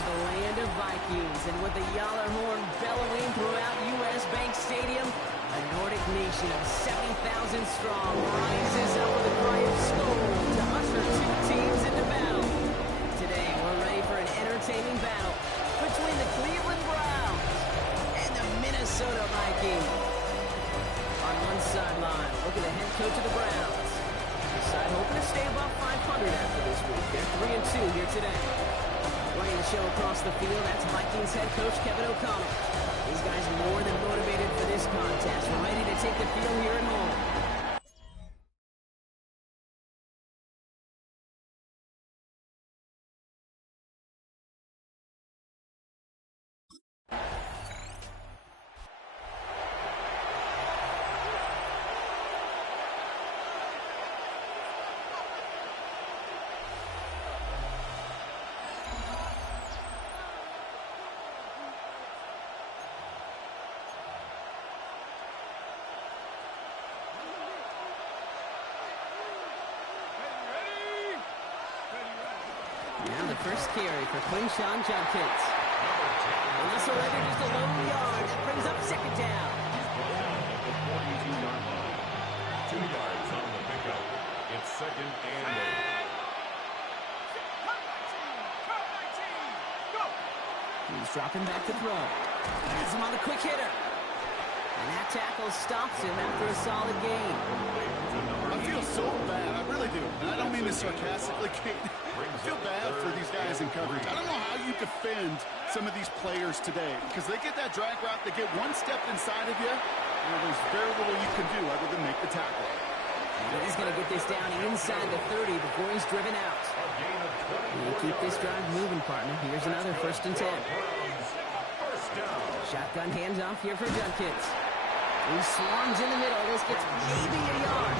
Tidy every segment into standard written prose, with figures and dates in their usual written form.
is the land of Vikings, and with the Yller horn bellowing throughout U.S. Bank Stadium, a Nordic nation of 70,000 strong rises up with a cry of Skål to usher two teams into battle. Today, we're ready for an entertaining battle between the Cleveland Browns and the Minnesota Vikings. On one sideline, look at the head coach of the Browns. The side hoping to stay above 500 after this week. They're 3-2 here today. Running the show across the field, that's Vikings head coach Kevin O'Connell. These guys are more than motivated for this contest. We're ready to take the field here at home. Now the first carry for Quinshawn Judkins. And that's already just a low yard. That brings up second down. He's brought down at the 42-yard line. 2 yards on the pickup. It's second and 8. He's dropping back to throw. Has him on the quick hitter. And that tackle stops him after a solid gain. I feel so bad. I really do. And I don't mean this sarcastically, Kate. I feel bad for these guys in coverage. I don't know how you defend some of these players today because they get that drag route, they get one step inside of you, and there's very little you can do other than make the tackle. And he's going to get this down inside the 30 before he's driven out. We'll keep this drive moving, partner. Here's another 1st and 10. Shotgun handoff here for Judkins. He swarms in the middle. This gets maybe a yard.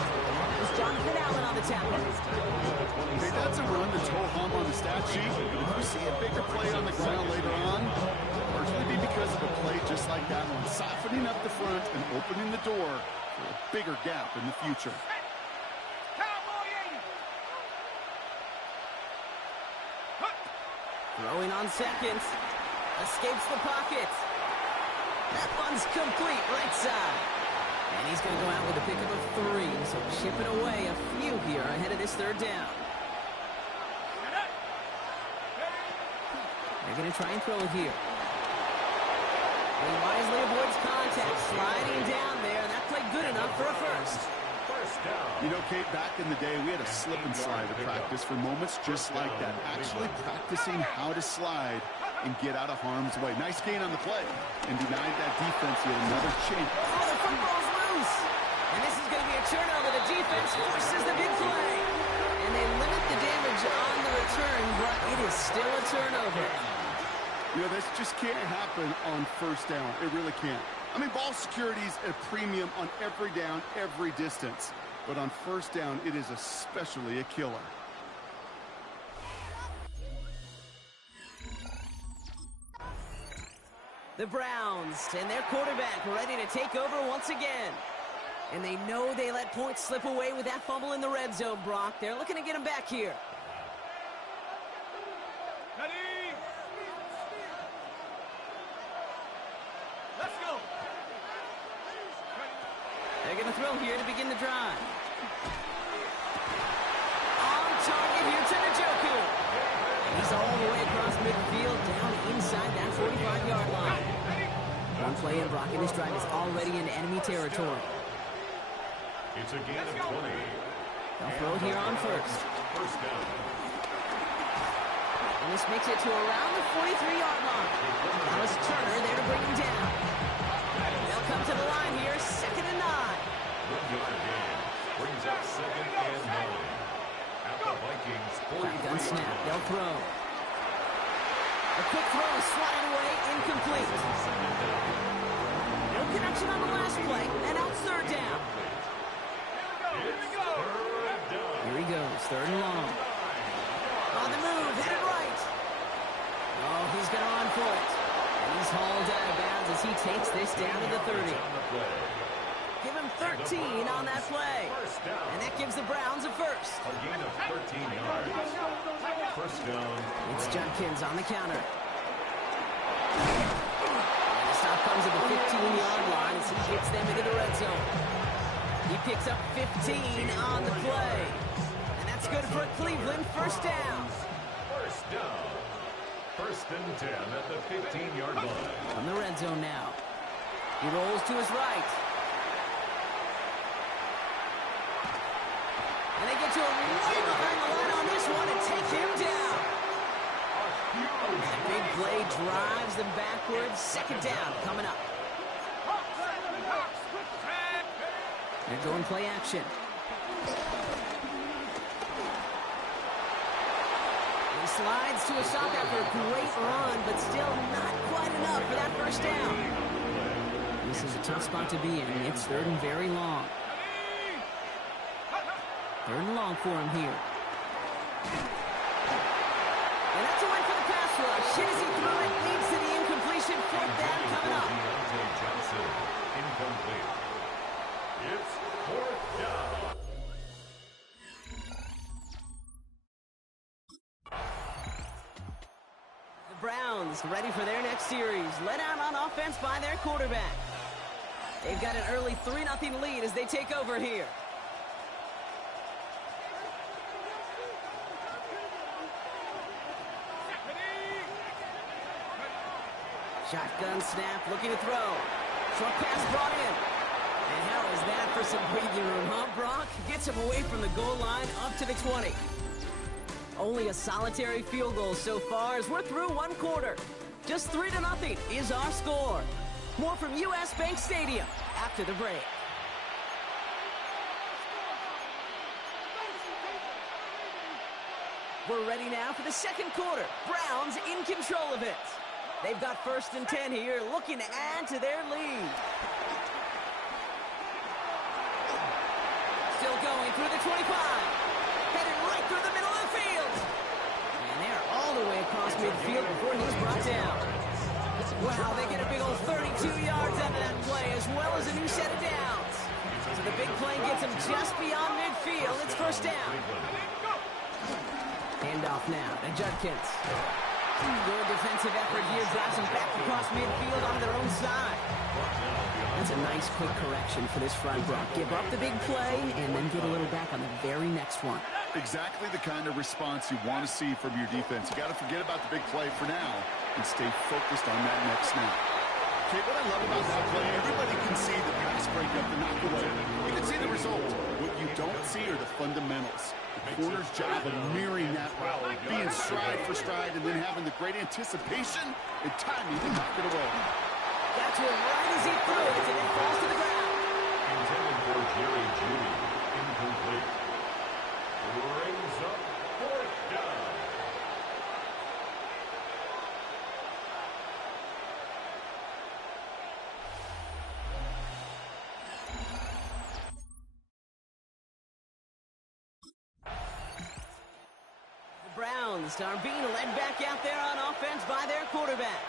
There's Jonathan Allen on the tackle. Hey, that's a run that's ho hum on the stat sheet. But if you see a bigger play on the ground later on, largely be because of a play just like that one, softening up the front and opening the door for a bigger gap in the future. Throwing on seconds. Escapes the pocket. That one's complete right side. And he's going to go out with a pickup of 3. So chipping away a few here ahead of this 3rd down. They're going to try and throw it here. He wisely avoids contact, sliding down there. And that played good enough for a first. You know, Kate, back in the day, we had a slip and slide at practice for moments just like that. Actually practicing how to slide and get out of harm's way. Nice gain on the play and denied that defense yet another chance. Oh, the football's loose. And this is going to be a turnover. The defense forces the big play. And they limit the damage on the return, but it is still a turnover. You know, this just can't happen on 1st down. It really can't. I mean, ball security is a premium on every down, every distance. But on 1st down, it is especially a killer. The Browns and their quarterback ready to take over once again. And they know they let points slip away with that fumble in the red zone, Brock. They're looking to get him back here. Ready? Let's go. They're going to throw here to begin the drive. On target here to Njoku. And he's all the way across midfield, down inside that 45-yard line. One play in, Brock, and this drive is already in enemy territory. It's a gain of 20. They'll throw it here on 1st. 1st down. And this makes it to around the 43-yard line. Now it's Turner there to bring him down. They'll come to the line here, 2nd and 9. 1-yard gain brings up 2nd and 9. At the Vikings 43. Shotgun snap, they'll throw. A quick throw is swatted away, incomplete. No connection on the last play, and now it's 3rd down. Here he goes, 3rd and long. On the move, headed right. Oh, he's going to run for it. And he's hauled out of bounds as he takes this down to the 30. Give him 13 on that play. And that gives the Browns a first. A gain of 13 yards. 1st down. It's Judkins on the counter. He picks up 15 on the play. And that's good for Cleveland. First down. First down. First and 10 at the 15-yard line. From the red zone now. He rolls to his right. And they get to him way behind the line on this one and take him down. The big play drives them backwards. Second down coming up. They're going play action. He slides to a stop after a great run, but still not quite enough for that first down. This is a tough spot to be in. It's third and very long. Third and long for him here. And that's a win for the pass rush. Hit as he threw it, leads to the incompletion. Fourth down coming up. Incomplete. It's fourth down. The Browns ready for their next series. Led out on offense by their quarterback. They've got an early 3-0 lead as they take over here. Shotgun snap, looking to throw. Short pass brought in. And how is that for some breathing room, huh, Brock? Gets him away from the goal line up to the 20. Only a solitary field goal so far as we're through one quarter. Just 3-0 is our score. More from US Bank Stadium after the break. We're ready now for the second quarter. Browns in control of it. They've got first and 10 here, looking to add to their lead. Still going through the 25. Headed right through the middle of the field. And they're all the way across midfield before he's brought down. Wow, they get a big old 32 yards out of that play, as well as a new set of downs. So the big play gets him just beyond midfield. It's first down. Handoff now to Judkins. Good defensive effort here, drives them back across midfield on their own side. That's a nice quick correction for this front block. Give up the big play and then get a little back on the very next one. Exactly the kind of response you want to see from your defense. You got to forget about the big play for now and stay focused on that next snap. Okay, what I love about that play, everybody can see the pass breakup, the knock away. You can see the result. What you don't see are the fundamentals. The corner's job of mirroring that route, being stride for stride, and then having the great anticipation and timing to knock it away. Got to him right as he threw it, and it falls to the ground. Intended for Jerry Judy. Incomplete. Brings up fourth down. Browns are being led back out there on offense by their quarterback.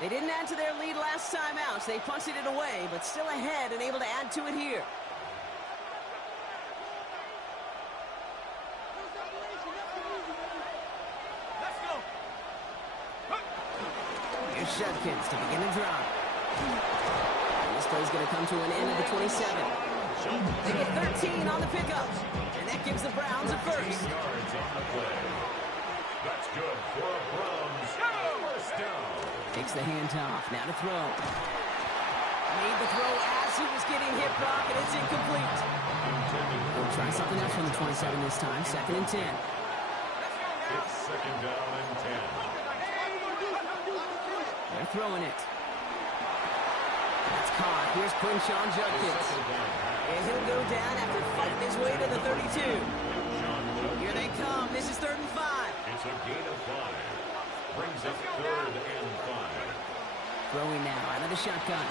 They didn't add to their lead last time out, so they punted it away, but still ahead and able to add to it here. Let's go. Here's Judkins to begin the drive. And this play's going to come to an end of the 27. They get 13 on the pickup, and that gives the Browns a first. Yards on the play. That's good for a Browns first down. Takes the handoff, now to throw. Made the throw as he was getting hit, Brock, and it's incomplete. We'll try something else from the 27 this time, second and 10. It's second down and 10. They're throwing it. That's caught. Here's Quinshawn Judkins. And he'll go down after fighting his way to the 32. Here they come. This is 3rd and 5. It's a gain of 5. Brings up 3rd and 5. Throwing now out of the shotgun.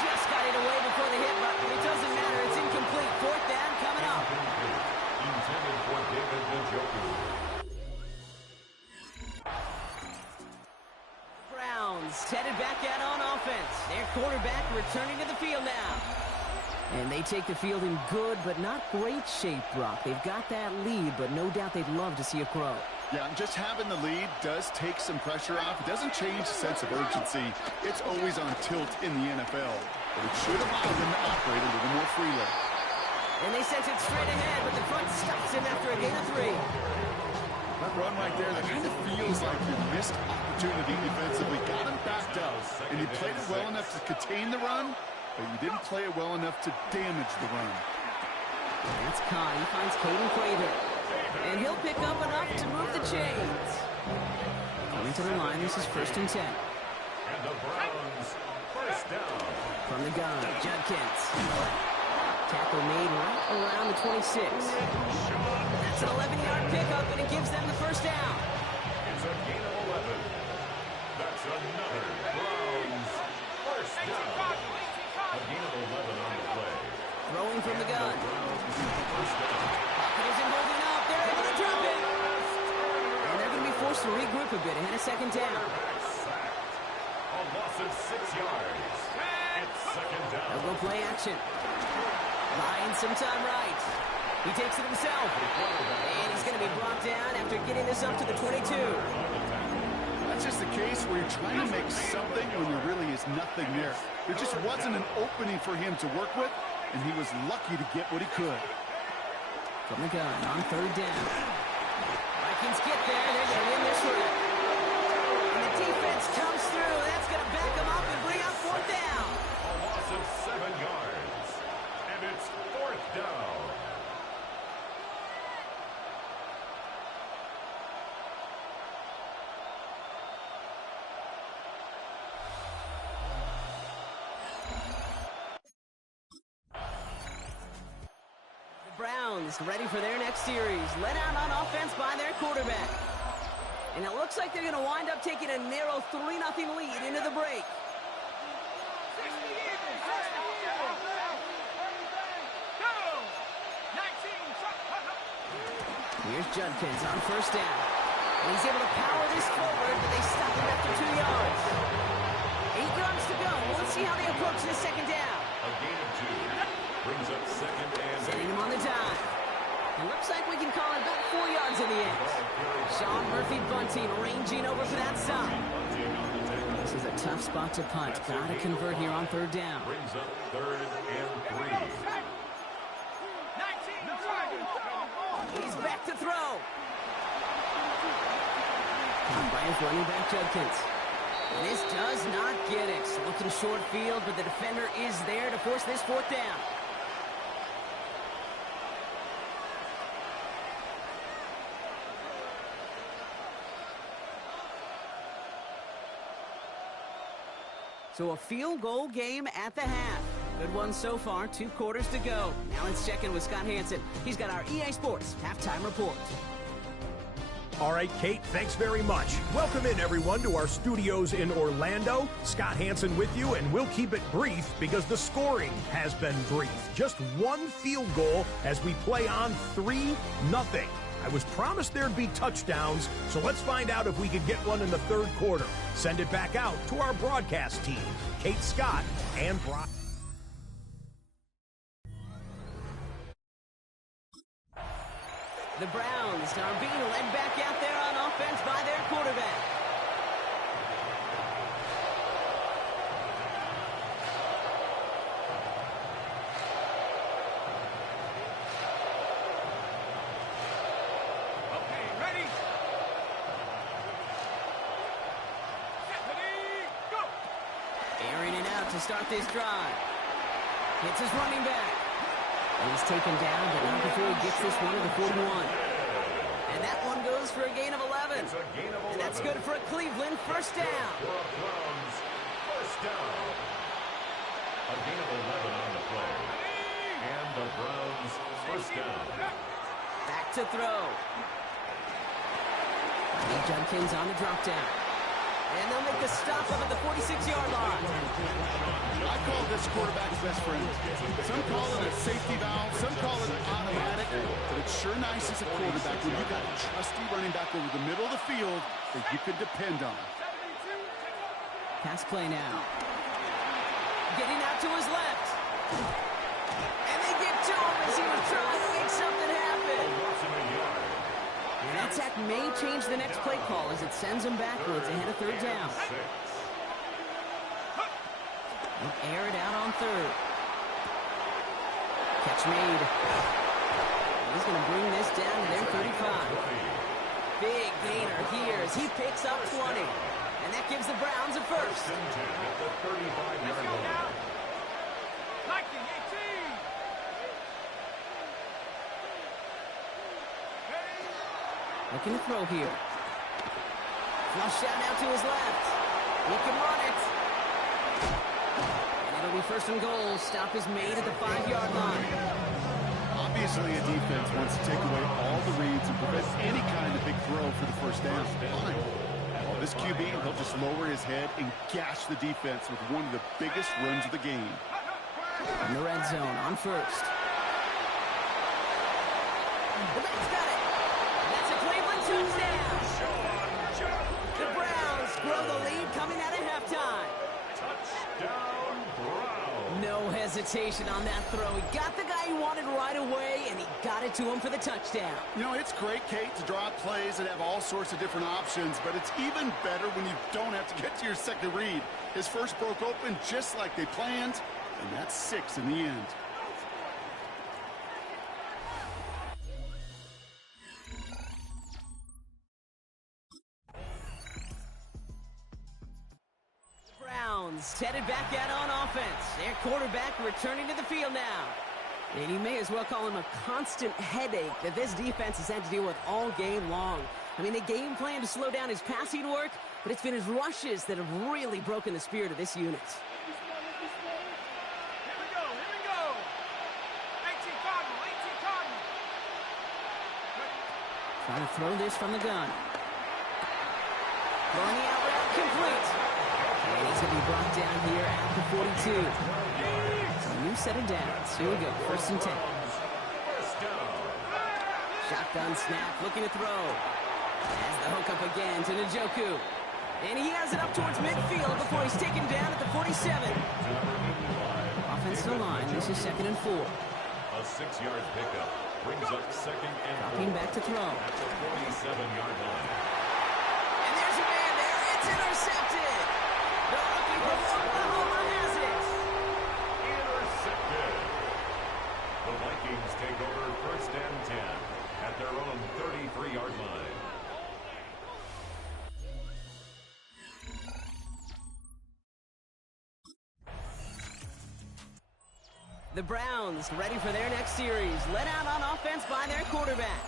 Just got it away before the hit, but it doesn't matter. It's incomplete. 4th down coming up. Intended for David Njoku. Browns headed back out on offense. Their quarterback returning to the field now. And they take the field in good but not great shape, Brock. They've got that lead, but no doubt they'd love to see it grow. Yeah, and just having the lead does take some pressure off. It doesn't change the sense of urgency. It's always on tilt in the NFL. But it should allow them to operate a little more freely. And they sent it straight ahead, but the front stops him after a gain of 3. That run right there, that kind of feels like you missed opportunity defensively. Got him backed up, and you played it well enough to contain the run, but you didn't play it well enough to damage the run. That's Kai. He finds Caden Craver. And he'll pick up enough to move the chains. Coming to the line, this is 1st and 10. And the Browns, first down. From the gun, Judkins. Tackle made right around the 26. That's an 11-yard pickup, and it gives them the first down. It's a gain of 11. That's another Browns first down. A gain of 11 on the play. Throwing from the gun. First down. It isn't holding up. They're able to drop it. And they're going to be forced to regroup a bit ahead of 2nd down. A loss of 6 yards. It's 2nd down. They'll go play action. Buying some time right. He takes it himself. And he's going to be brought down after getting this up to the 22. That's just a case where you're trying to make something when there really is nothing there. There just wasn't an opening for him to work with, and he was lucky to get what he could. From the gun on 3rd down. Vikings get there. They're going to win this one. And the defense comes through. That's going to back them up and bring up 4th down. A loss of 7 yards. And it's 4th down. Browns ready for their next series. Led out on offense by their quarterback. And it looks like they're going to wind up taking a narrow 3-0 lead into the break. Here's Judkins on 1st down. And he's able to power this forward, but they stop him after 2 yards. 8 yards to go. Let's see how they approach this 2nd down. A gain of 2. Brings up 2nd and 8. Setting him on the dive. It looks like we can call it about 4 yards in the end. Sean Murphy bunting, ranging over for that side. This is a tough spot to punt. Got to convert here on 3rd down. Brings up 3rd and 3. He's back to throw. Caught by his running back, Judkins. And this does not get it. Looking short field, but the defender is there to force this 4th down. So a field goal game at the half. Good one so far, 2 quarters to go. Now let's check in with Scott Hansen. He's got our EA Sports halftime report. All right, Kate, thanks very much. Welcome in, everyone, to our studios in Orlando. Scott Hansen with you, and we'll keep it brief because the scoring has been brief. Just 1 field goal as we play on 3-0. I was promised there'd be touchdowns, so let's find out if we could get one in the 3rd quarter. Send it back out to our broadcast team, Kate Scott and Brock. The Browns are being led back out there on offense by their quarterback. Okay, ready? Ready, go! Airing it out to start this drive. Hits his running back. And he's taken down, but not before he gets this one to the 41. And that one goes for a gain of 11. It's a gain of 11. And that's good for a Cleveland first down. For a Browns first down. A gain of 11 on the play. And the Browns first down. Back to throw. Lee Judkins on the drop down. And they'll make the stop up at the 46-yard line. I call this quarterback's best friend. Some call it a safety valve, some call it automatic, but it's sure nice as a quarterback when you got a trusty running back over the middle of the field that you can depend on. Pass play now. Getting out to his left. And they get to him as he was trying to make something happen. Loss of a yard. And that sack may change the next play call as it sends him backwards ahead of third down. He'll air it out on third. Catch made. He's going to bring this down to their 35. Big gainer here as he picks up 20. And that gives the Browns a first. Looking to throw here. Flush out now to his left. He can run it. And it'll be first and goal. Stop is made at the 5-yard line. Obviously, a defense wants to take away all the reads and prevent any kind of big throw for the first down. Fine. Well, this QB, he'll just lower his head and gash the defense with one of the biggest runs of the game. In the red zone on first. The Reds got it. That's a Cleveland touchdown. The Browns grow the lead coming out of halftime. Touchdown, Browns. No hesitation on that throw. He got the guy he wanted right away, and he got it to him for the touchdown. You know, it's great, Kate, to draw up plays and have all sorts of different options, but it's even better when you don't have to get to your second read. His first broke open just like they planned, and that's 6 in the end. Headed back out on offense. Their quarterback returning to the field now. And you may as well call him a constant headache that this defense has had to deal with all game long. I mean, they game plan to slow down his passing work, but it's been his rushes that have really broken the spirit of this unit. Here we go. 18 Cardinal. Trying to throw this from the gun. Throwing the out route complete. And he's going to be brought down here at the 42. So new set of downs. Here we go, first and 10. Shotgun snap, looking to throw. Has the hook up again to Njoku. And he has it up towards midfield before he's taken down at the 47. Offensive line, this is 2nd and 4. A 6-yard pickup brings up 2nd and 4. Dropping back to throw. At the 47-yard line. And there's a man there. It's intercepted. The rookie from Oklahoma has it. Intercepted. The Vikings take over 1st and 10 at their own 33-yard line. The Browns ready for their next series, led out on offense by their quarterback.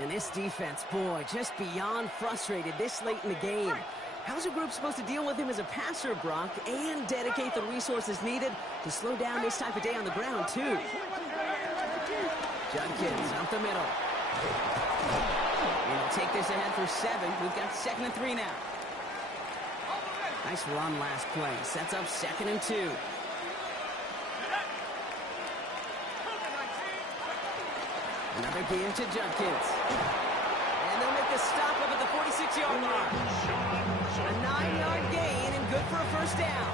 And this defense, boy, just beyond frustrated this late in the game. How's a group supposed to deal with him as a passer, Brock, and dedicate the resources needed to slow down this type of day on the ground, too? Judkins up the middle. And he'll take this ahead for 7. We've got 2nd and 3 now. Nice run last play. Sets up 2nd and 2. Another give to Judkins. And they'll make the stop up at the 46-yard line. A 9-yard gain and good for a first down.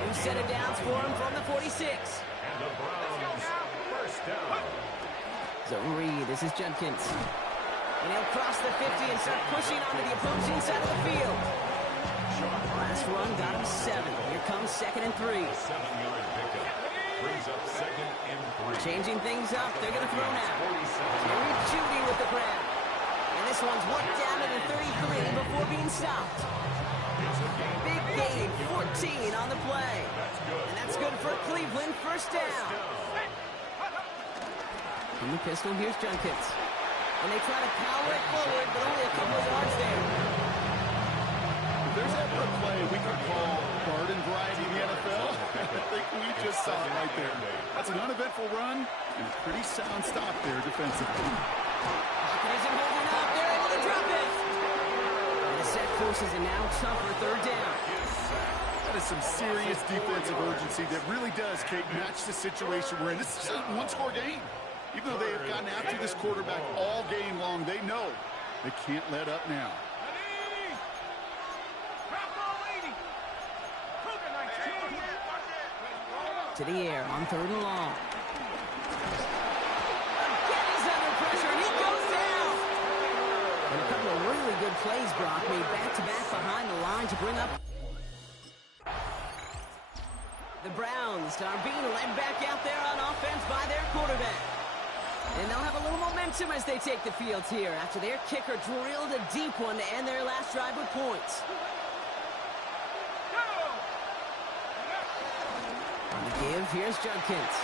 New set of downs for him from the 46. And the Browns first down. Zone read, this is Judkins. And he'll cross the 50 and start pushing onto the opposing side of the field. Last run got him 7. Here comes 2nd and 3. 7-yard pickup brings up 2nd and 3. Changing things up, they're going to throw now. Jerry Jeudy with the grab. And this one's worked down to the 33 before being stopped. Big gain, 14 on the play. And that's good for Cleveland, first down. In the pistol, here's Judkins. And they try to power it forward, but only a couple of yards there. If there's ever a play we could call garden variety in the NFL, I think we just saw it right there. That's an uneventful run and a pretty sound stop there defensively. Pocket isn't holding up. They're able to drop it. And the set forces a now tougher third down. That is some serious defensive urgency that really does, Kate, match the situation we're in. This is a one-score game. Even though they have gotten after this quarterback all game long, they know they can't let up now. To the air on 3rd and long. Again, he's under pressure, and he goes down. really good plays, Brock, made back-to-back behind the line to bring up. The Browns are being led back out there on offense by their quarterback. And they'll have a little momentum as they take the field here after their kicker drilled a deep one to end their last drive with points. On the give, here's Judkins.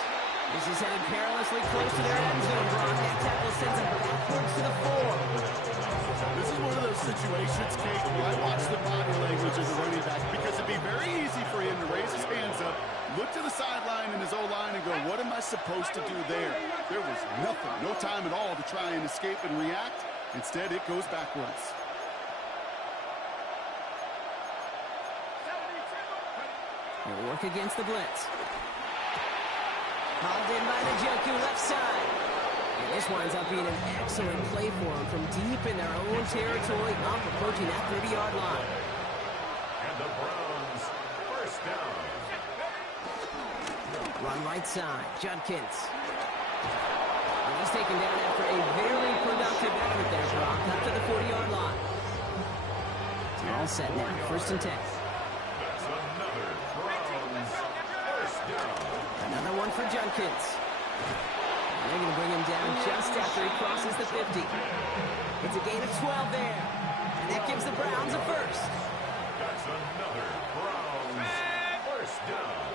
This is headed perilously close to their end zone, Brock. That tackle sends him backwards to the 4. This is one of those situations, Kate, where I watch the body language of the running back because it'd be very easy for him to raise his hands up, look to the sideline in his O-line and go, what am I supposed to do there? There was nothing, no time at all to try and escape and react. Instead, it goes backwards. He'll work against the blitz. Hauled in by the Njoku left side. And this winds up being an excellent play for him from deep in their own territory, up approaching that 30-yard line. And the Browns, first down. Run right side, Judkins. And he's taken down after a very productive effort there, Brock, up to the 40-yard line. All set now, 1st and 10. That's another Browns, first down. Another one for Judkins. And they're going to bring him down just after he crosses the 50. It's a gain of 12 there. And that gives the Browns a first. That's another Browns, first down.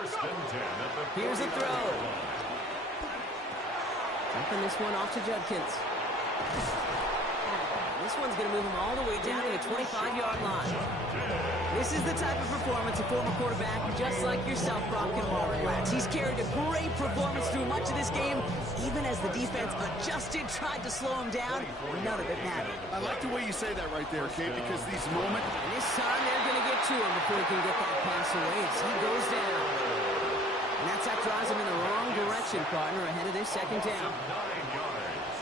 1st and 10 at the Here's a 40-yard throw. line. Dumping this one off to Judkins. This one's going to move him all the way down to the 25-yard line. This is the type of performance a former quarterback just like yourself, Brock, can marvel at. He's carried a great performance through much of this game, even as the defense adjusted, tried to slow him down. None of it mattered. I like the way you say that right there, Kate, because these moments... And this time they're going to get to him before he can get that pass away as he goes down. And that sack drives him in the wrong direction, partner, ahead of this 2nd down. 9 yards.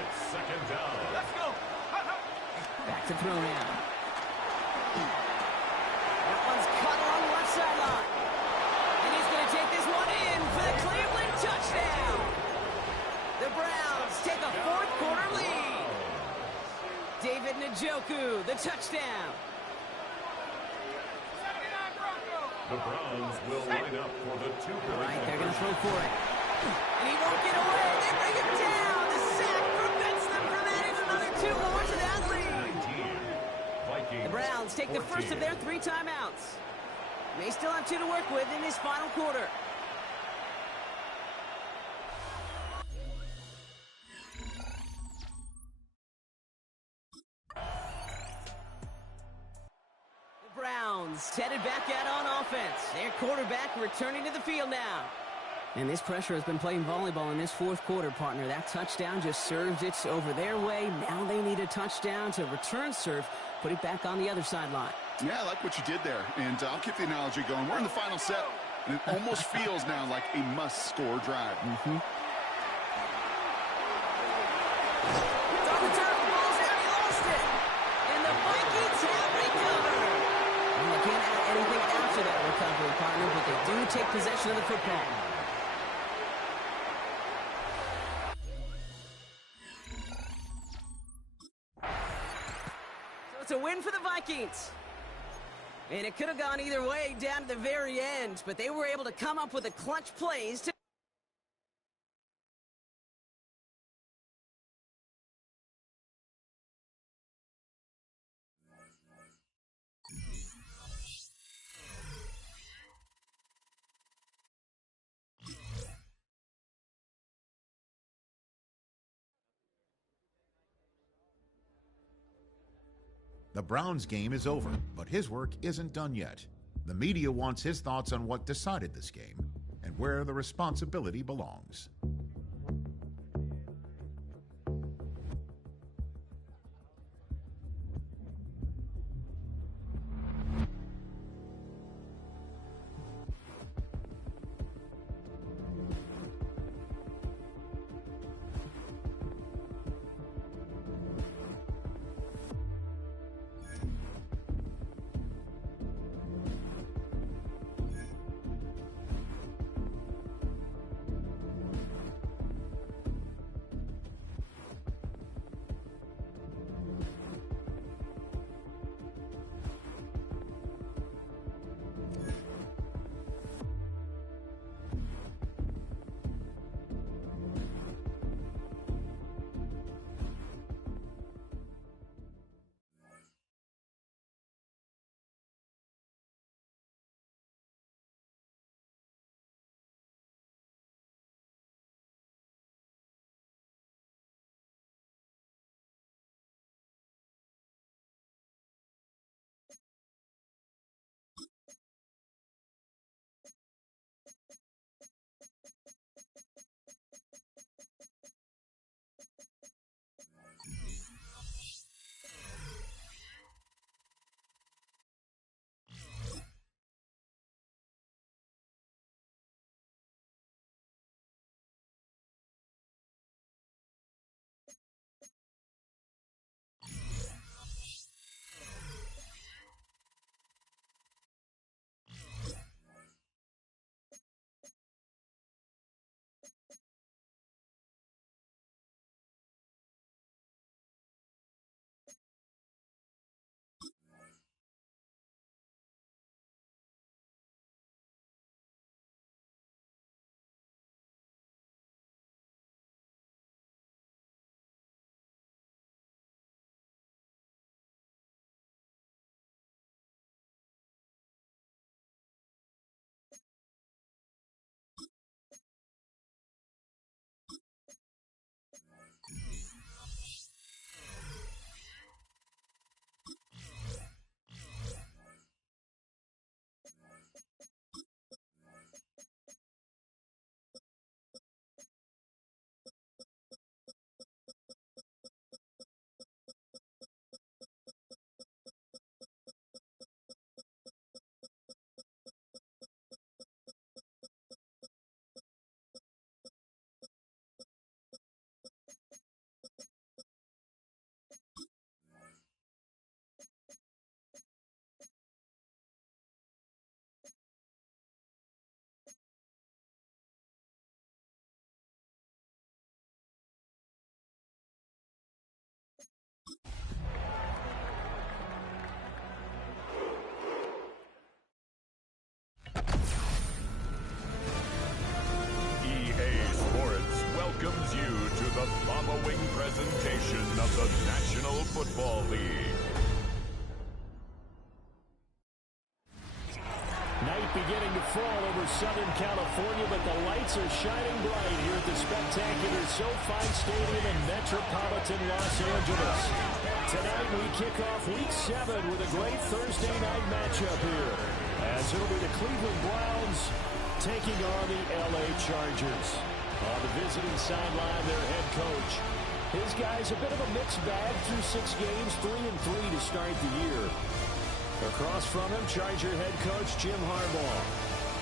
It's 2nd down. Let's go. Back to throw now. That one's cut along the left sideline. And he's going to take this one in for the Cleveland touchdown. The Browns take a 4th quarter lead. David Njoku, the touchdown. The Browns will line up for the 2-point All right, they're going to throw conversion. for it. And he won't get away. They bring him down. The sack prevents them from adding another 2 more to that lead. 19. Vikings, The Browns take the first of their 3 timeouts. May still have 2 to work with in this final quarter. The Browns headed back out on offense. Their quarterback returning to the field now. And this pressure has been playing volleyball in this 4th quarter, partner. That touchdown just served it over their way. Now they need a touchdown to return serve, put it back on the other sideline. Yeah, I like what you did there, and I'll keep the analogy going. We're in the final set, and it almost feels now like a must-score drive. It's on the turf, the ball's out, he lost it. And the Vikings have recovered. And they can't add anything after that recovery, partner, but they do take possession of the football. So it's a win for the Vikings. And it could have gone either way down to the very end, but they were able to come up with the clutch plays to... The Browns game is over, but his work isn't done yet. The media wants his thoughts on what decided this game and where the responsibility belongs. Football League. Night beginning to fall over Southern California, but the lights are shining bright here at the spectacular SoFi Stadium in metropolitan Los Angeles. Tonight we kick off Week 7 with a great Thursday night matchup here, as it'll be the Cleveland Browns taking on the LA Chargers. On the visiting sideline, their head coach. His guys a bit of a mixed bag through 6 games, 3-3 to start the year. Across from him, Charger head coach Jim Harbaugh.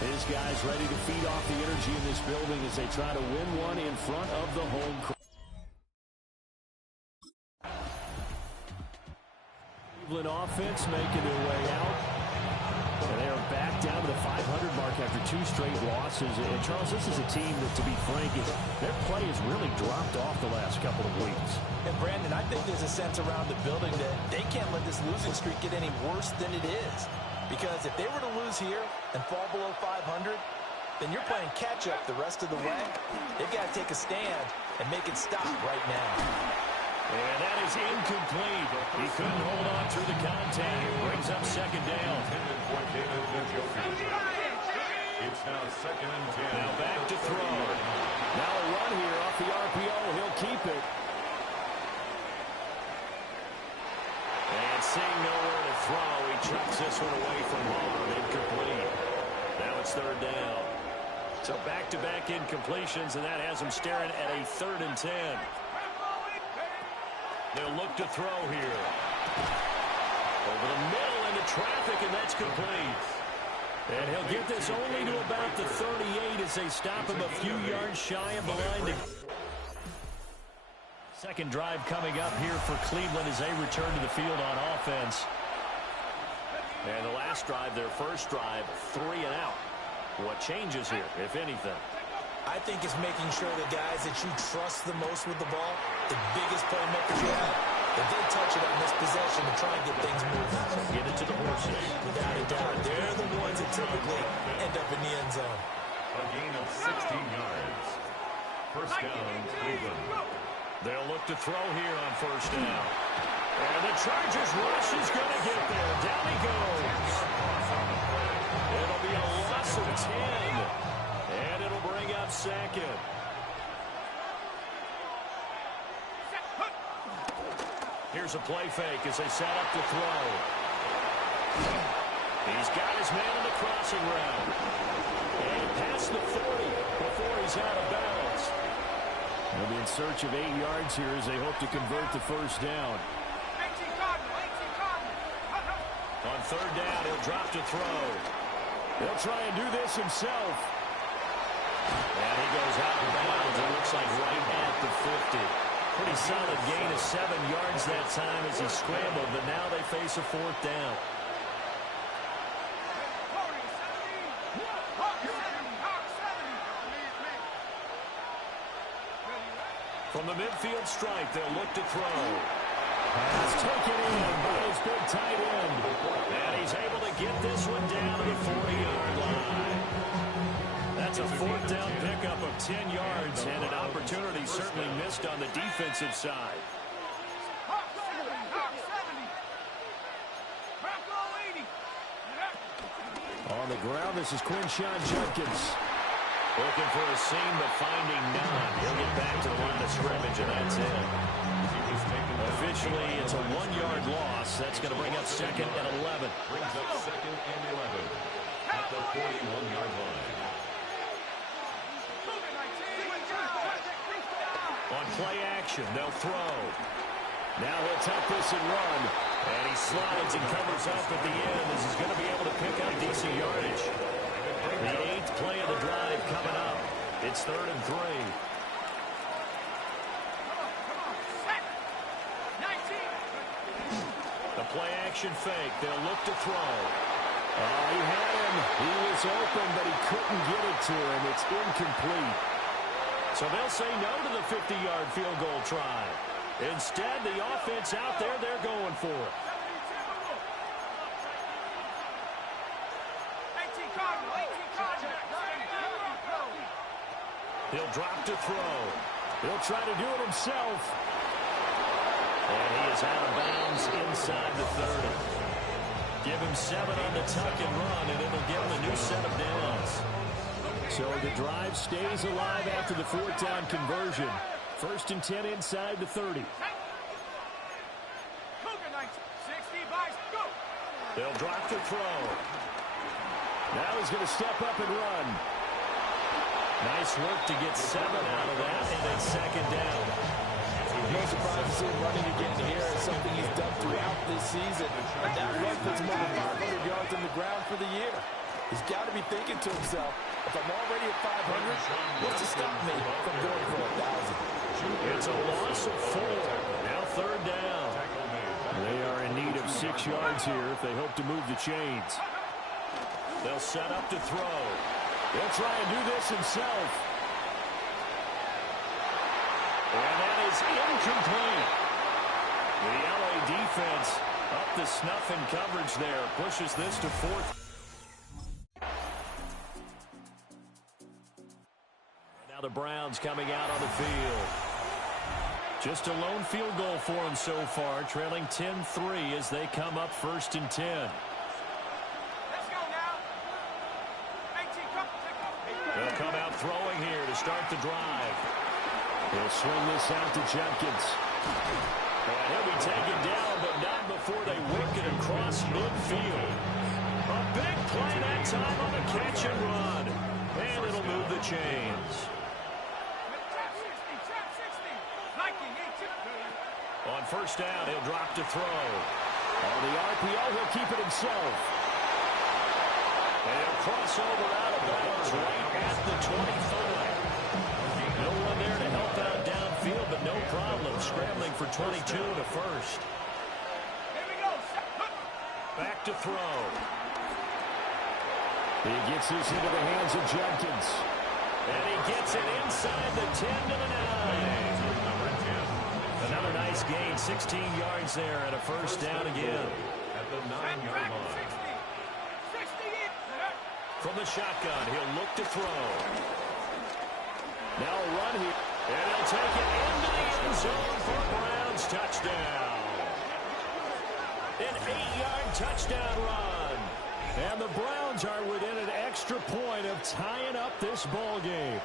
His guys ready to feed off the energy in this building as they try to win one in front of the home crowd. Cleveland offense making their way out. And they are back down to the 500 mark after 2 straight losses. And Charles, this is a team that, to be frank, their play has really dropped off the last couple of weeks. And Brandon, I think there's a sense around the building that they can't let this losing streak get any worse than it is. Because if they were to lose here and fall below 500, then you're playing catch-up the rest of the way. They've got to take a stand and make it stop right now. And that is incomplete. He couldn't hold on through the contact. Brings up second down. It's now 2nd and 10. Now back to throw. Now a run here off the RPO. He'll keep it. And seeing nowhere to throw, he chucks this one away from home. Incomplete. Now it's 3rd down. So back-to-back incompletions, and that has him staring at a 3rd and 10. They'll look to throw here. Over the middle into traffic, and that's complete. And he'll get this only to about the 38 as they stop him a few yards shy of the line. Second drive coming up here for Cleveland as they return to the field on offense. And the last drive, their first drive, 3 and out. What changes here, if anything? I think it's making sure the guys that you trust the most with the ball, the biggest playmakers you have, that they touch it on this possession to try and get things moving. Get it to the horses. Without a doubt, they're the ones that typically end up in the end zone. A gain of 16 yards. First down, Cleveland. They'll look to throw here on first down. And the Chargers rush is going to get there. Down he goes. It'll be a loss of 10. And it'll bring up second. Here's a play fake as they set up to throw. He's got his man in the crossing route. And past the 40 before he's out of bounds. They'll be in search of 8 yards here as they hope to convert the first down. On 3rd down, he'll drop to throw. He'll try and do this himself. And he goes out of bounds. It looks like right at the 50. Pretty solid gain of 7 yards that time as he scrambled, but now they face a 4th down. From the midfield strike, they'll look to throw. Pass taken in by his big tight end. And he's able to get this one down to the 40-yard line. That's a 4th down pickup of 10 yards and an opportunity certainly missed on the defensive side. On the ground, this is Quinshawn Judkins. Looking for a seam, but finding none. He'll get back to the line of scrimmage, and that's it. Officially, it's a 1-yard loss. That's going to bring up 2nd and 11. Brings up 2nd and 11 at the 41-yard line. On play action, they'll throw. Now he'll tuck this and run. And he slides and covers up at the end as he's going to be able to pick up decent yardage. The 8th play of the drive coming up. It's 3rd and 3. The play action fake. They'll look to throw. He had him. He was open, but he couldn't get it to him. It's incomplete. So they'll say no to the 50-yard field goal try. Instead, the offense out there, they're going for it. He'll drop to throw. He'll try to do it himself. And he is out of bounds inside the 30. Give him 7 on the tuck and run, and it'll give him a new set of downs. So the drive stays alive after the 4th down conversion. 1st and 10 inside the 30. They'll drop the throw. Now he's going to step up and run. Nice work to get 7 out of that, and then 2nd down. No surprise to see him running again here. It's something he's done throughout this season. And that run puts him over 500 yards on the ground for the year. He's got to be thinking to himself, if I'm already at 500, what's to stop me from going for 1,000? It's a loss of 4. Now 3rd down. They are in need of 6 yards here if they hope to move the chains. They'll set up to throw. He'll try and do this himself. And that is incomplete. The LA defense up to snuff in coverage there. Pushes this to 4th. Now the Browns coming out on the field. Just a lone field goal for them so far, trailing 10-3 as they come up 1st and 10. Let's go now. 18, come. They'll come out throwing here to start the drive. He'll swing this out to Jenkins. And he'll be taken down, but not before they work it across midfield. A big play that time on a catch and run. And it'll move the chains. On 1st down, he'll drop to throw. On the RPO, he'll keep it himself. And he'll cross over out of bounds right at the 25. No one there to help out downfield, but no problem scrambling for 22 to 1st. Here we go. Back to throw. He gets this into the hands of Jenkins. And he gets it inside the 10 to the 9. Another nice gain, 16 yards there and a 1st down again. At the 9-yard line. From the shotgun, he'll look to throw. Now a run here. And he'll take it into the end zone for a Browns touchdown. An 8-yard touchdown run. And the Browns are within an extra point of tying up this ball game.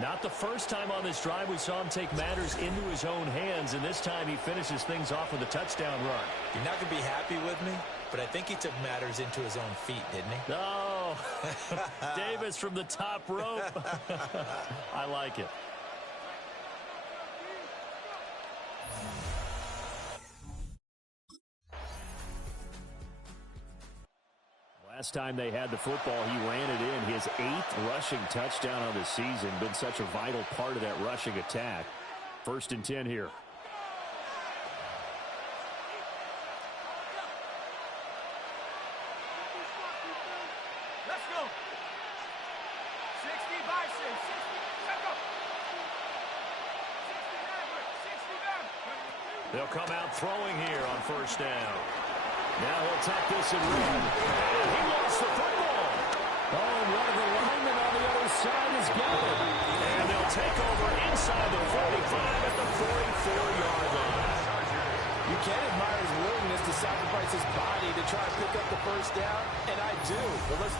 Not the first time on this drive we saw him take matters into his own hands, and this time he finishes things off with a touchdown run. You're not going to be happy with me, but I think he took matters into his own feet, didn't he? Oh, Davis from the top rope. I like it. Last time they had the football, he ran it in. His 8th rushing touchdown on the season. Been such a vital part of that rushing attack. 1st and 10 here. Let's go. 60 by 6. 60. Let's go. 69. They'll come out throwing here on 1st down. Now he'll tuck this and run. And he lost the football. Oh, and one of the linemen on the other side has got it. And they'll take over inside the 45 at the 44-yard line. You can admire his willingness to sacrifice his body to try and pick up the 1st down, and I do. But let's...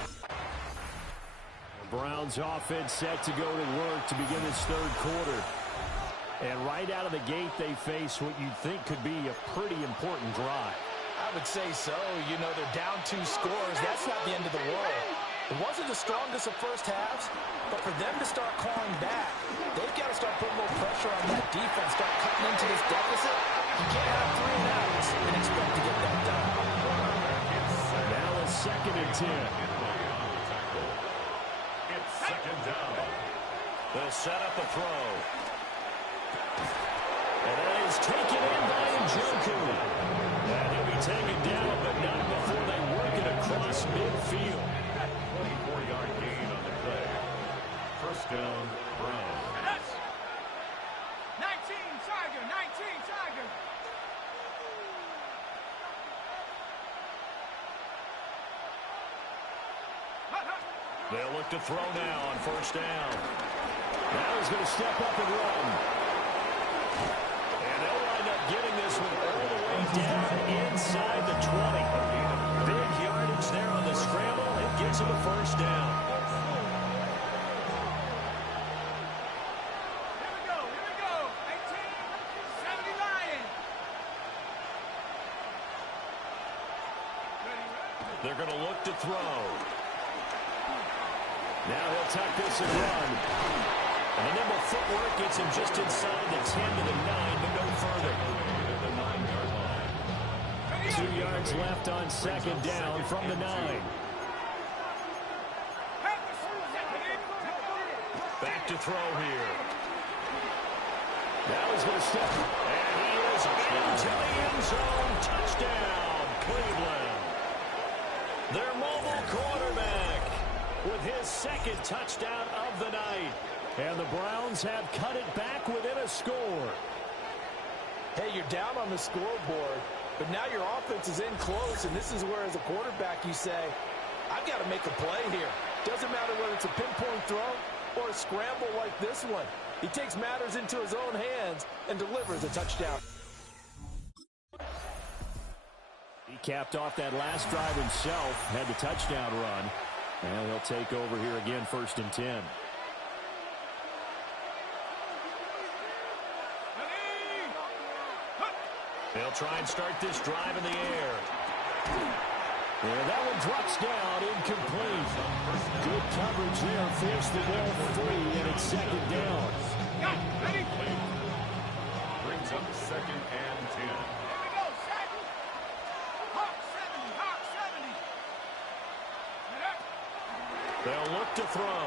The Browns offense set to go to work to begin this 3rd quarter. And right out of the gate, they face what you'd think could be a pretty important drive. I would say so. You know, they're down 2 scores. That's not the end of the world. It wasn't the strongest of first halves, but for them to start clawing back, they've got to start putting more pressure on that defense, start cutting into this deficit. You can't have 3 and outs and expect to get that done. Now a 2nd and 10. It's 2nd down. They'll set up a throw. And that is taken in by Njoku. And he'll be taken down, but not before they work it across midfield. 24-yard gain on the play. 1st down, Browns. 19, Tiger. 19, Tiger. They'll look to throw now on 1st down. Now he's going to step up and run. And they'll wind up getting this one all the way down inside the 20. Big yardage there on the scramble. It gets him a first down. Here we go. 18-70 Lions. They're going to look to throw. Now he'll tuck this and run. And the nimble footwork gets him just inside the 10 to the 9, but no further. 2 yards left on second down from the 9. Back to throw here. Now he's going to step. And he is into the end zone. Touchdown, Cleveland. Their mobile quarterback with his second touchdown of the night. And the Browns have cut it back within a score. Hey, you're down on the scoreboard, but now your offense is in close, and this is where, as a quarterback, you say, I've got to make a play here. Doesn't matter whether it's a pinpoint throw or a scramble like this one. He takes matters into his own hands and delivers a touchdown. He capped off that last drive himself, had the touchdown run, and he'll take over here again, 1st and 10. They'll try and start this drive in the air. And that one drops down, incomplete. Good coverage there, forced the ball free, and it's 2nd down. Brings up 2nd and 10. Here we go, Shaq. Hawk 70. They'll look to throw.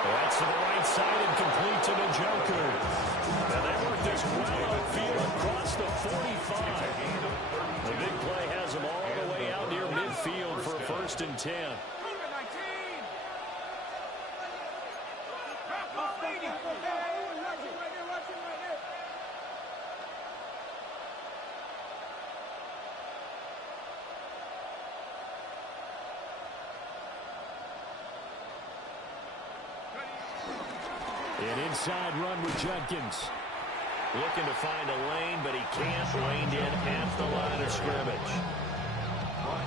That's to the right side and complete to the Joker. And they work this well upfield across the 45. The big play has them all the way out near midfield for 1st and 10. An inside run with Judkins. Looking to find a lane, but he can't. Reined in at the line of scrimmage.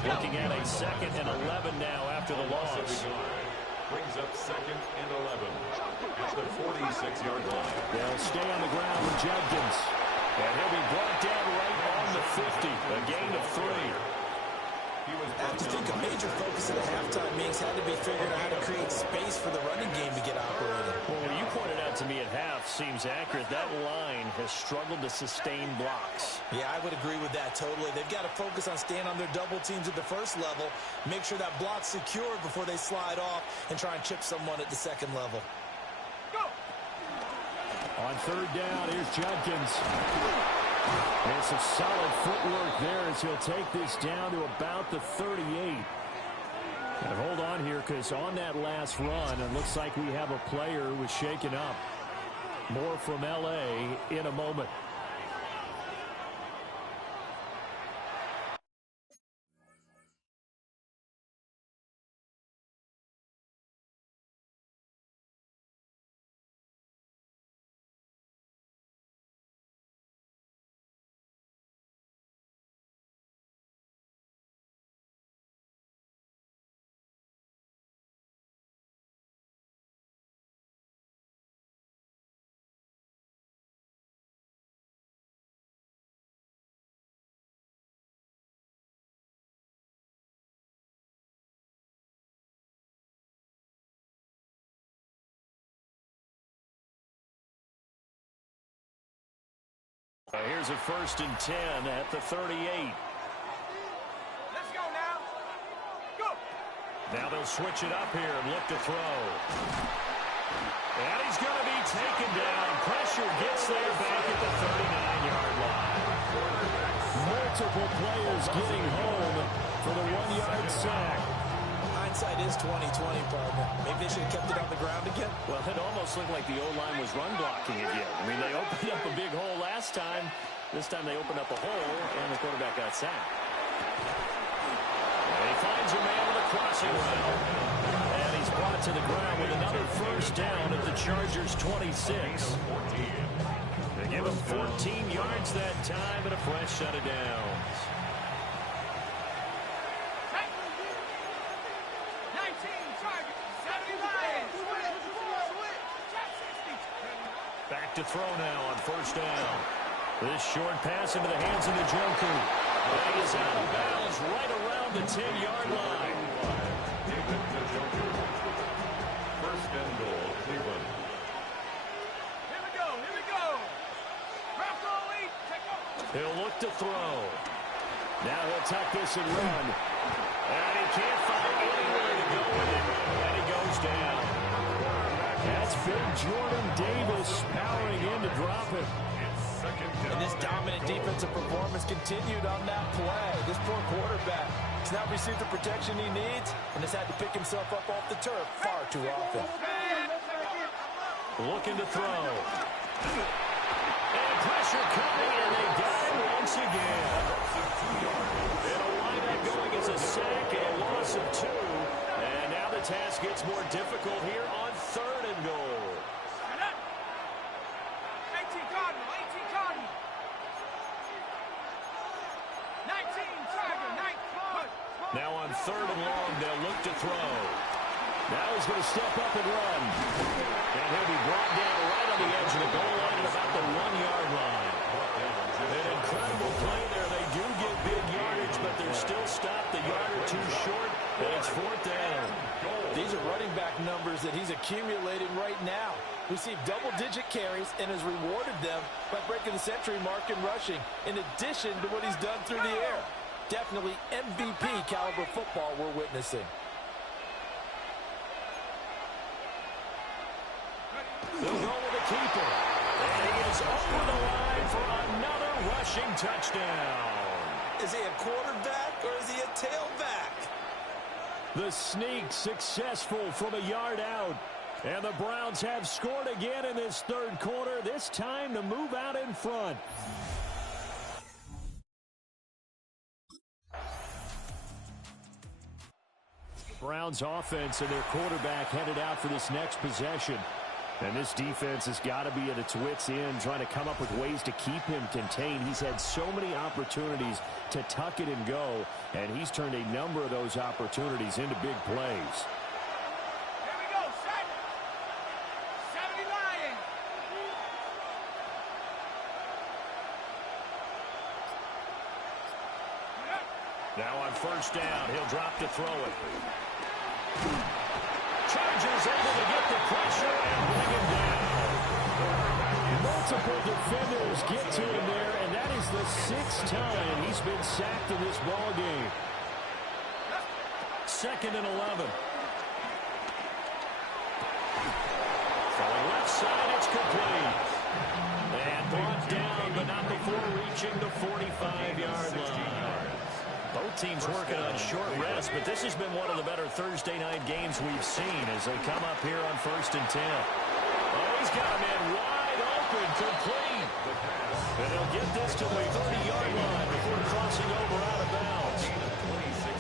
Looking at a 2nd and 11 now after the loss. Brings up 2nd and 11 at the 46-yard line. They'll stay on the ground with Judkins. And he'll be brought down right on the 50. A gain of 3. I have to think a major focus at the halftime meetings had to be figuring out how to create space for the running game to get operated. Well, what you pointed out to me at half seems accurate. That line has struggled to sustain blocks. Yeah, I would agree with that totally. They've got to focus on staying on their double teams at the first level, make sure that block's secured before they slide off and try and chip someone at the 2nd level. Go! On 3rd down, here's Judkins. And some solid footwork there as he'll take this down to about the 38. And hold on here, because on that last run, it looks like we have a player who was shaken up. More from L.A. in a moment. Here's a 1st and 10 at the 38. Let's go now. Go! Now they'll switch it up here and look to throw. And he's going to be taken down. Pressure gets there back at the 39-yard line. Multiple players getting home for the 1-yard sack. Hindsight is 20/20, partner. Maybe they should have kept it on the ground again. Well, it almost looked like the O-line was run blocking again. I mean, they opened up a big hole last time. This time they opened up a hole, and the quarterback got sacked. And he finds a man with a crossing route. And he he's brought to the ground with another first down at the Chargers' 26. They give him 14 yards that time and a fresh set of downs. 19 target, 70 Lions. Back to throw now on first down. This short pass into the hands of Njoku. He is out of bounds right around the 10-yard line. First and goal, Cleveland. Here we go. Bronco lead, take off. He'll look to throw. Now he'll tuck this and run. And he can't find anywhere to go with it. And he goes down. That's big Jordan Davis powering in to drop it. And this dominant defensive performance continued on that play. This poor quarterback has not received the protection he needs and has had to pick himself up off the turf far too often. Looking to throw. And pressure coming, and they got him once again. It'll wind up going as a sack and a loss of 2. And now the task gets more difficult here on third and goal. 18 Cardinal. 19 Tiger, 19. Now on third and long, they'll look to throw. Now he's going to step up and run. And he'll be brought down right on the edge of the goal line at about the 1-yard line. An incredible play there. They do get big yardage, but they're still stopped a yard or 2 short, and it's fourth down. These are running back numbers that he's accumulating right now. Received double-digit carries and has rewarded them by breaking the century mark in rushing, in addition to what he's done through the air. Definitely MVP caliber football we're witnessing. They'll go with a keeper. And he is over the line for another rushing touchdown. Is he a quarterback or is he a tailback? The sneak successful from a yard out. And the Browns have scored again in this third quarter, this time to move out in front. Browns offense and their quarterback headed out for this next possession. And this defense has got to be at its wits' end, trying to come up with ways to keep him contained. He's had so many opportunities to tuck it and go, and he's turned a number of those opportunities into big plays. Here we go, set. 70 Lions. Now on first down, he'll drop to throw it. Chargers able to get the pressure and bring him down. Multiple defenders get to him there, and that is the 6th time he's been sacked in this ball game. 2nd and 11. From the left side, it's complete. And brought down, but not before reaching the 45-yard line. Both teams working on short rest, but this has been one of the better Thursday night games we've seen as they come up here on 1st and 10. Oh, he's got a man wide open, complete. And he'll get this to the 30-yard line before crossing over out of bounds.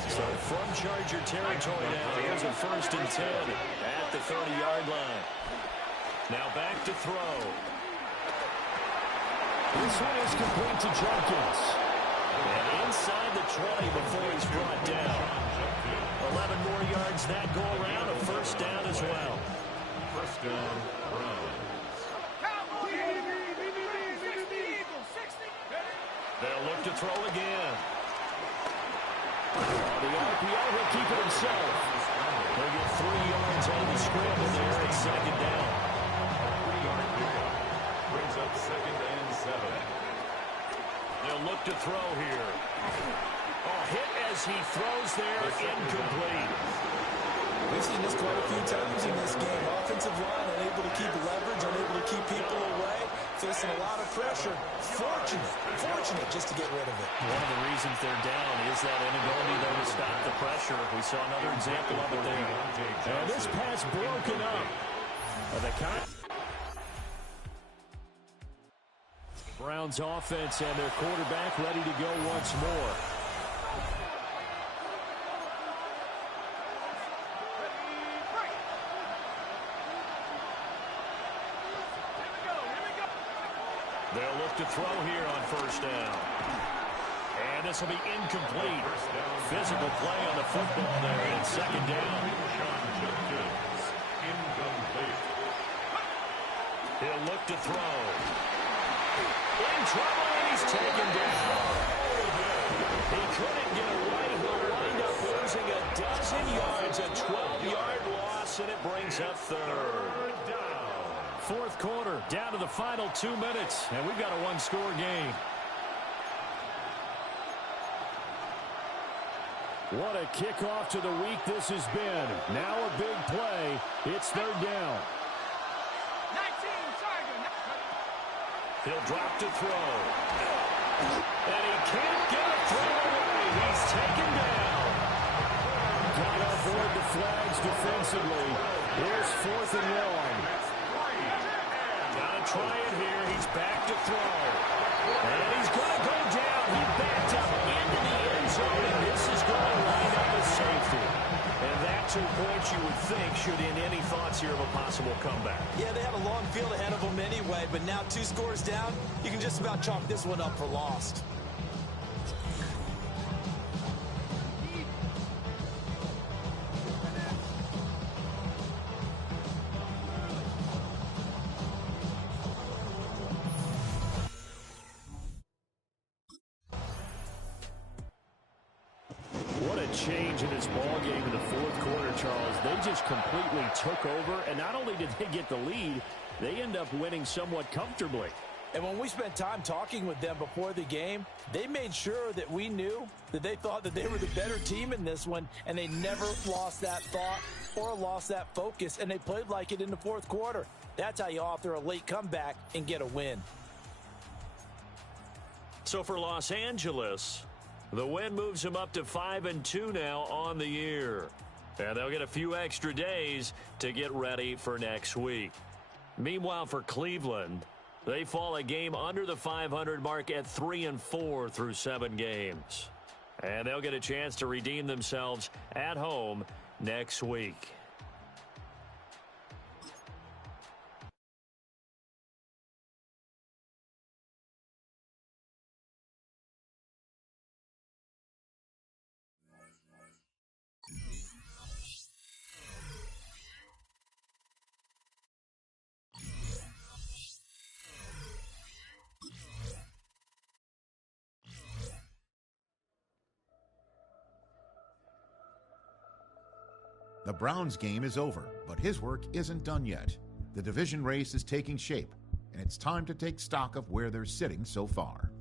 So from Charger territory now, here's a 1st and 10 at the 30-yard line. Now back to throw. This one is complete to Jenkins. And inside the 20 before he's brought down. 11 more yards that go around, a 1st down as well. 1st down, Browns. They'll look to throw again. On the RPO, he'll keep it himself. He'll get 3 yards on the scramble there at 2nd down. 3-yard pickup. Brings up 2nd and 7. They'll look to throw here. Oh, hit as he throws there, incomplete. We've seen this quite a few times in this game. Offensive line unable to keep leverage, unable to keep people away, facing a lot of pressure. Fortunate just to get rid of it. One of the reasons they're down is that inability there to stop the pressure. We saw another example of it there. And this pass broken up. Browns offense and their quarterback ready to go once more. look to throw here on first down. And this will be incomplete. Physical play on the football there, and it's second down. He'll look to throw. In trouble, and he's taken down. He couldn't get it right. He'll wind up losing a dozen yards, a 12-yard loss, and it brings up third. Fourth quarter, down to the final 2 minutes, and we've got a one-score game. What a kickoff to the week this has been. Now a big play. It's third down. 19, Tiger. He'll drop to throw. And he can't get a throw away. He's taken down. Got on board the flags defensively. Here's 4th and 1. Gotta try it here. He's back to throw. And he's going to go down. He backed up into the end zone, and this is going to line up as safety. And that 2 points you would think should end any thoughts here of a possible comeback. Yeah, they had a long field ahead of them anyway, but now 2 scores down, you can just about chalk this one up for lost. Change in this ball game in the fourth quarter, Charles. They just completely took over, and not only did they get the lead, they end up winning somewhat comfortably. And when we spent time talking with them before the game, they made sure that we knew that they thought that they were the better team in this one, and they never lost that thought or lost that focus, and they played like it in the fourth quarter. That's how you author a late comeback and get a win. So for Los Angeles, the win moves them up to 5-2 now on the year. And they'll get a few extra days to get ready for next week. Meanwhile, for Cleveland, they fall a game under the 500 mark at 3-4 through 7 games. And they'll get a chance to redeem themselves at home next week. The Browns game is over, but his work isn't done yet. The division race is taking shape, and it's time to take stock of where they're sitting so far.